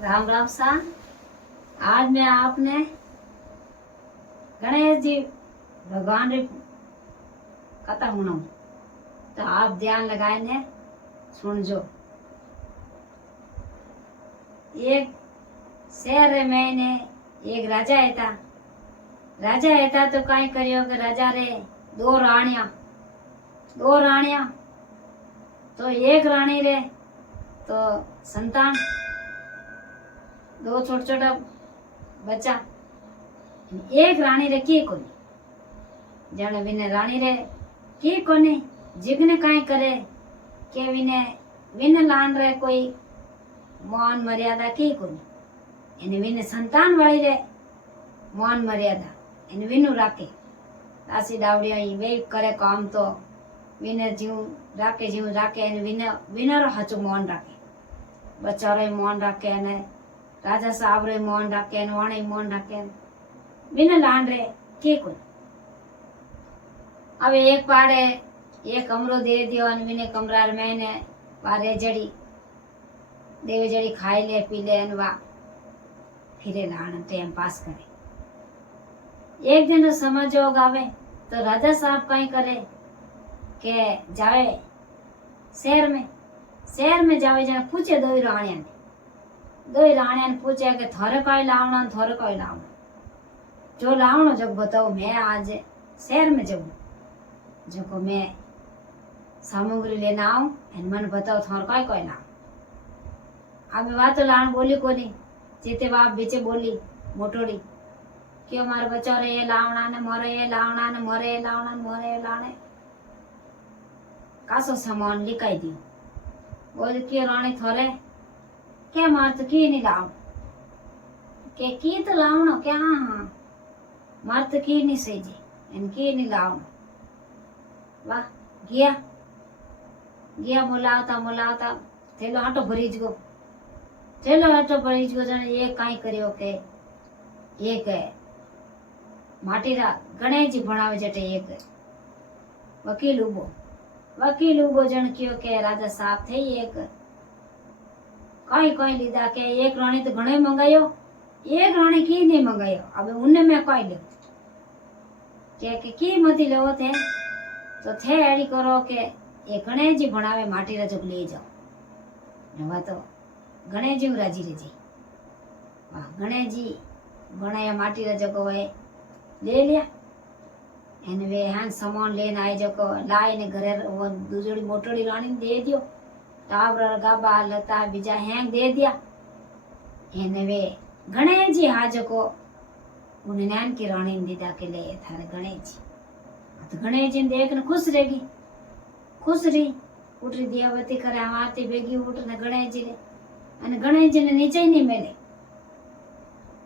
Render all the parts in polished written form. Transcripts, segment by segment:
राम राम सा। आज मैं आपने गणेश जी भगवान री कथा सुनाऊं, तो आप ध्यान लगाए ने सुनजो। एक शहर रे मैंने एक राजा था तो कई करियो कि राजा रे दो रानियां तो एक रानी रे तो संतान दो छोटा छोटा बच्चा। एक रानी रे की कोनी जने विने रानी रे की कोनी जिगने काई करे के विने लान रे कोई मान मर्यादा की कोनी एने विने संतान वाली रे मान मर्यादा एने विनु राखे। दासी डावड़िया वे करे काम तो विने जीव राखे एने विने रो हचो मान राखे, बच्चा रो मान राखे ने राजा साहब रे मान राखे ने वाणे मान राखे विने लान रे के कोनी। अब एक पाड़े एक कमरो दे दियो अन विने कमरा में ने बारे जड़ी देवे जड़ी खाई ले पी ले अन वा फिरे लान टाइम पास करे। एक दिन समझोग आवे तो राजा साहब कहीं करे के जावे शहर में जावे जने पूछे दो राणिया ने पूछे के थारे कोई लावना जो लावनो जब बताओ मैं आज शहर में जाऊं जो मैं सामग्री लेना आऊं एन मन बताओ थार कोई लाव। अब बात लाण बोली कोनी जीते बाप बीचे बोली मोटोड़ी क्यों मारे बच्चा रे ये लावना ने मोरे ये लावने कासो सामान लिकाई दी बोल क्यों रानी थोरे क्या मार तो की नहीं लाव के की तो लावनो क्या हाँ मार तो की नहीं सही जी इन की नहीं लावनो वाह गया मोलावता थेलो हाटो भरीज गो जने ये काई करियो के एक माटीरा गणेश जी भणावे जटे एक वकील उबो जन कियो के राजा साहब थे एक कई लीधा के एक रानी तो घणे मंगायो एक रानी की नहीं मंगायो। अब उन्हें मैं कई ले के की मती लेवो थे तो थे एडी करो के ये गणेश जी भणावे माटीरा जग ले जाओ नवा तो गणेश जी राजी रे जी वाह गणेश जी भणाया माटीरा जगो है ले लिया एने वे हां सामान लेने आए जको लाए ने घरे वो दूजड़ी मोटड़ी रानी दे दियो टावरा गाबा लता बीजा हैंग दे दिया एने वे गणेश जी हा जको उन नैन की रानी ने दीदा के ले थारे गणेश जी तो गणेश जी देख ने खुश रही उठरी दियावती करे आरती बेगी उठ ने गणेश जी रे अने गणेश जी ने नीचे ही नहीं मेले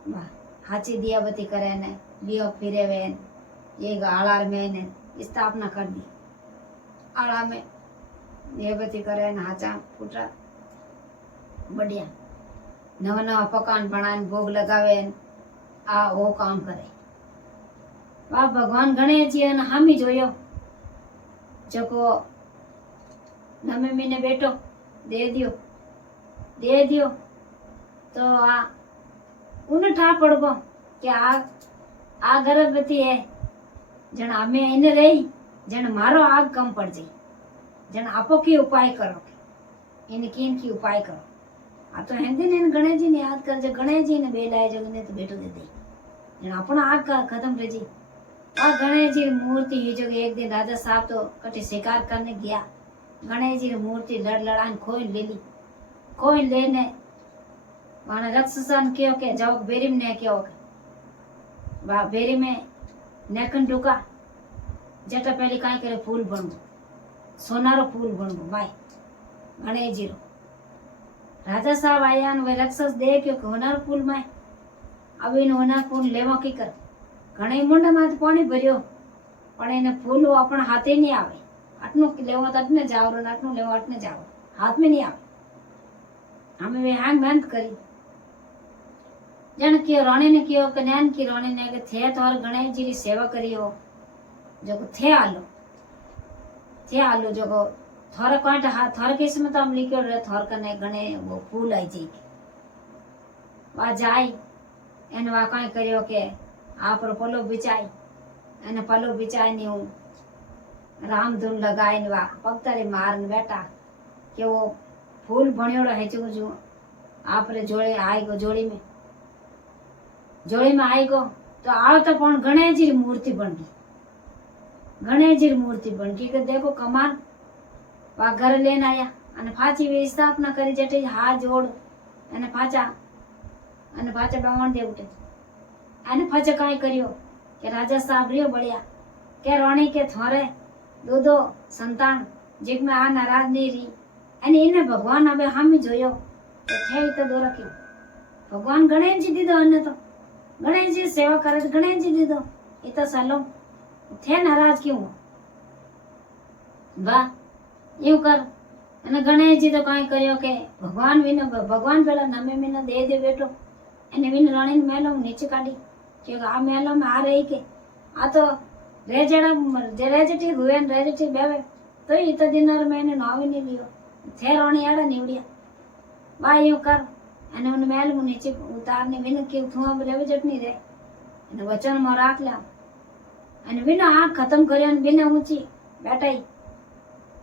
वाह हाची दियावती करे ने लियो फिरे वे ये आलार में ने स्थापना कर दी आला में दियावती करे ने हाचा फूटा बढ़िया नवा पकवान बनाए भोग लगावे आ वो काम करे। वाह भगवान गणेश जी ने हामी जोयो जको नमे महीने बेटो दे दियो तो आ उन ठा पड़गो कि आ गर्भवती है जन हमें इन रही जन मारो आग कम पड़ जाई जन आपो की उपाय करो इन की उपाय करो। आ तो हिंदी ने गणेश जी ने याद कर जो गणेश जी ने बेलाए जो ने तो बेटो दे दे जन अपना आग का खत्म रह जी। आ गणेश जी मूर्ति ही जो एक दिन राजा साहब तो कटे शिकार करने गया गणेश जी मूर्ति लड़ान खोई लेने माने रक्षसन क्यों के जाओ बेरी में क्यों के बेरी में नेकन डुका जटा पहले काई करे फूल बनबो सोनारो फूल बनबो भाई गणेश जी रो राजा साहब आया वे रक्षस दे क्यों होनार फूल में अब इन होनार फूल लेवा की कर घणे मुंड में पानी भरियो पण एने फूल अपन हाथे नहीं आवे आटनो लेवा तो अटने जाओ रो आटनो लेवा अटने जाओ हाथ में नहीं आवे। हमें वे हांग मेहनत करी जन कियो रानी ने कियो कन्यान की रानी ने के थे तोर गणेश जी री सेवा करियो जो थे आलो जो थोर कांट हाथ थोर किस्मत हम लिखो रे थोर कने गणे वो फूल आई जी વા જાય એને વા કઈ કર્યો કે આપણો પલો બિચાય અને પલો બિચાઈને હું રામધૂન લગાવીને વા પગતાળી મારને બેઠા કેવો ફૂલ ભણ્યોડો હેચું છું આપણે જોડે આવી ગયો જોડીમાં આવી ગયો તો આવતા પણ ગણેશજી મૂર્તિ બન ગઈ ગણેશજી મૂર્તિ બન ગઈ કે દેખો કમાન વા ઘરે લઈને આયા અને પાછી સ્થાપના કરી જેટી હાથ જોડ અને પાછા બાવણ દે ઉઠે અને પાછા કાંઈ કર્યો કે રાજા સાહેબ રહ્યો બળ્યા કે રોણી કે થોરે દોદો સંતાન જીગમાં આ નારાજ નહીં રહી અને એને ભગવાન હવે હામી જોયો તો થઈ તો દો રાખ્યો ભગવાન ગણેશજી દીધો અને તો ગણેશજી સેવા કરે તો ગણેશજી દીધો એ તો સલો થે નારાજ કેવું વાહ એવું કર અને ગણેશજી તો કઈ કર્યો કે ભગવાન પેલા નમે મીને દે બેઠો એને વિન રાણીને મેલો નીચે કાઢી કે આ મેલો માં આ રહી કે આ તો રેજટી હુએ ને રેજટી બેવે તો ઈ તો દિનર મેને નાવી નહીં લ્યો થે રાણી આડા નીવડ્યા બા એવું કર અને મને મેલ હું નીચે ઉતારને વિન કે તું अब રેવે જટની રે અને વચનમાં રાખલા અને વિનો આ ખતમ કર્યો અને બિને ઊંચી બેઠાઈ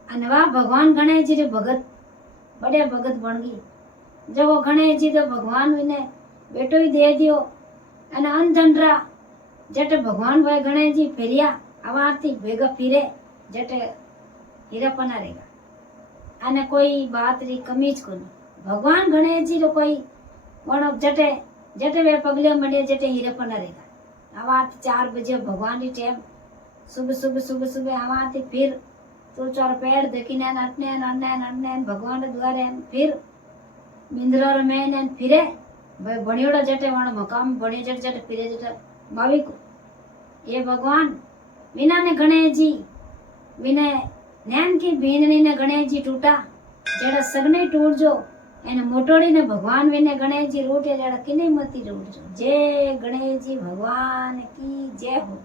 અને વાહ ભગવાન ગણેશજી રે ભગત બડે ભગત બન ગઈ જો ગણેશજી તો ભગવાન વિને બેટો દે दियो અને અંધંડરા જેટે ભગવાન ભાઈ ગણેશજી ફેર્યા આવાથી ભેગા ફીરે જેટે હીરાપના રેગા અને કોઈ બાત રી કમી જ કોની ભગવાન ગણેશજી તો કોઈ પણ જેટે वे पगले मडे जेटे हीरापना रेगा आवात 4 बजे भगवान री टाइम सुबह आवाती फिर तो चार पेड़ देखीने नटने भगवान द्वारे फिर बिंद्रा रमेन फिरे भाई भणियोड़ा जटे वाणो मकाम भणी जटे फिरे जटे भाविक ये भगवान विना ने गणेश जी विने नैन की बीननी ने गणेश जी टूटा जेड़ा सगने टूट जो એને મોટોડીને ભગવાન વિને ગણેશજી રૂટે જેડા કિને મતી રૂટજો જય ગણેશજી ભગવાન કી જય હો।